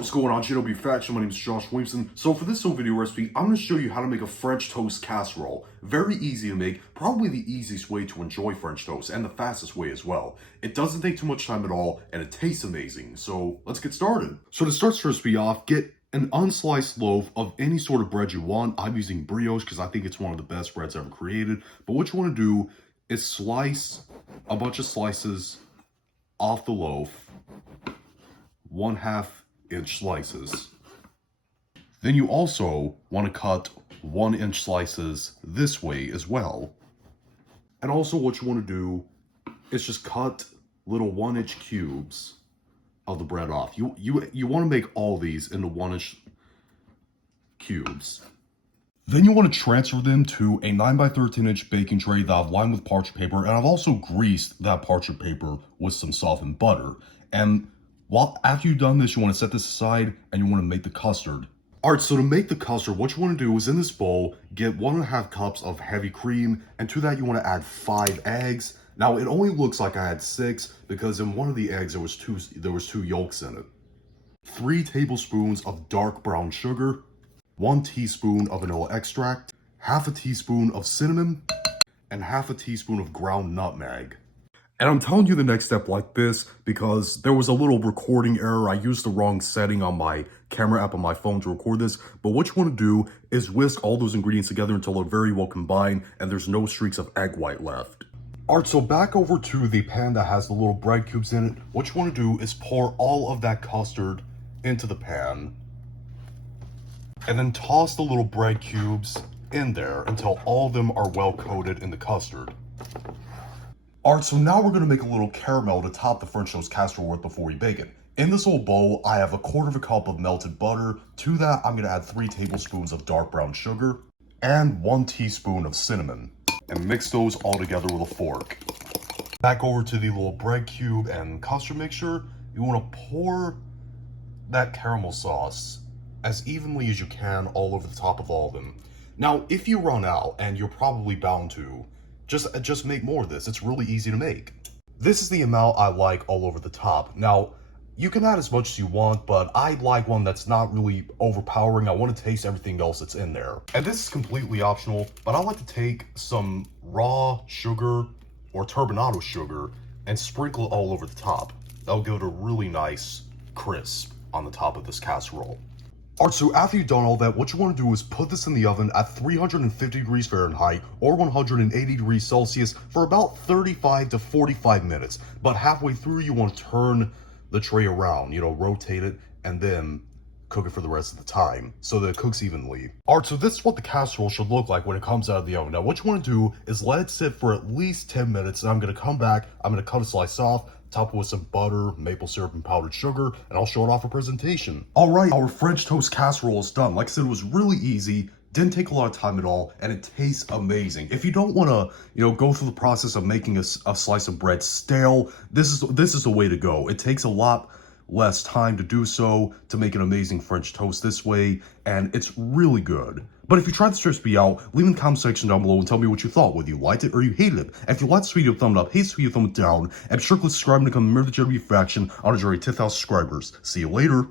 what's going on, Channel Be Faction? My name is Josh Williamson. So for this video recipe, I'm going to show you how to make a French toast casserole. Very easy to make, probably the easiest way to enjoy French toast, and the fastest way as well. It doesn't take too much time at all, and it tastes amazing. So let's get started. So to start this recipe off, get an unsliced loaf of any sort of bread you want. I'm using brioche because I think it's one of the best breads ever created. But what you want to do is slice a bunch of slices off the loaf, 1/2 inch slices. Then you also want to cut 1 inch slices this way as well. And also what you want to do is just cut little 1 inch cubes of the bread off. You want to make all these into 1 inch cubes. Then you want to transfer them to a 9x13 inch baking tray that I've lined with parchment paper, and I've also greased that parchment paper with some softened butter. And after you've done this, you want to set this aside and you want to make the custard. Alright, so to make the custard, what you want to do is in this bowl, get 1.5 cups of heavy cream, and to that you want to add 5 eggs. Now it only looks like I had 6 because in one of the eggs there was two yolks in it. 3 tablespoons of dark brown sugar, 1 teaspoon of vanilla extract, 1/2 teaspoon of cinnamon, and 1/2 teaspoon of ground nutmeg. And I'm telling you the next step like this because there was a little recording error. I used the wrong setting on my camera app on my phone to record this. But what you want to do is whisk all those ingredients together until they're very well combined and there's no streaks of egg white left. Alright, so back over to the pan that has the little bread cubes in it. What you want to do is pour all of that custard into the pan. And then toss the little bread cubes in there until all of them are well coated in the custard. Alright, so now we're going to make a little caramel to top the French toast casserole with before we bake it. In this little bowl, I have 1/4 cup of melted butter. To that, I'm going to add 3 tablespoons of dark brown sugar and 1 teaspoon of cinnamon. And mix those all together with a fork. Back over to the little bread cube and custard mixture. You want to pour that caramel sauce as evenly as you can all over the top of all of them. Now, if you run out, and you're probably bound to, just make more of this. It's really easy to make. This is the amount I like all over the top. Now, you can add as much as you want, but I like one that's not really overpowering. I want to taste everything else that's in there. And this is completely optional, but I like to take some raw sugar or turbinado sugar and sprinkle it all over the top. That'll give it a really nice crisp on the top of this casserole. Alright, so after you've done all that, what you want to do is put this in the oven at 350 degrees Fahrenheit or 180 degrees Celsius for about 35 to 45 minutes. But halfway through, you want to turn the tray around, rotate it, and then cook it for the rest of the time so that it cooks evenly. Alright, so this is what the casserole should look like when it comes out of the oven. Now, what you want to do is let it sit for at least 10 minutes, and I'm going to come back, I'm going to cut a slice off, top it with some butter, maple syrup, and powdered sugar, and I'll show it off for presentation. Alright, our French toast casserole is done. Like I said, it was really easy, didn't take a lot of time at all, and it tastes amazing. If you don't want to, go through the process of making a slice of bread stale, this is the way to go. It takes a lot less time to do so, to make an amazing French toast this way, and it's really good. But if you tried this recipe out, leave in the comment section down below and tell me what you thought, whether you liked it or you hated it. If you liked this video, thumb it up, hate this video, thumb it down, and be sure to click subscribe and become a member of the Turbinado faction on a journey to 10,000 subscribers. See you later.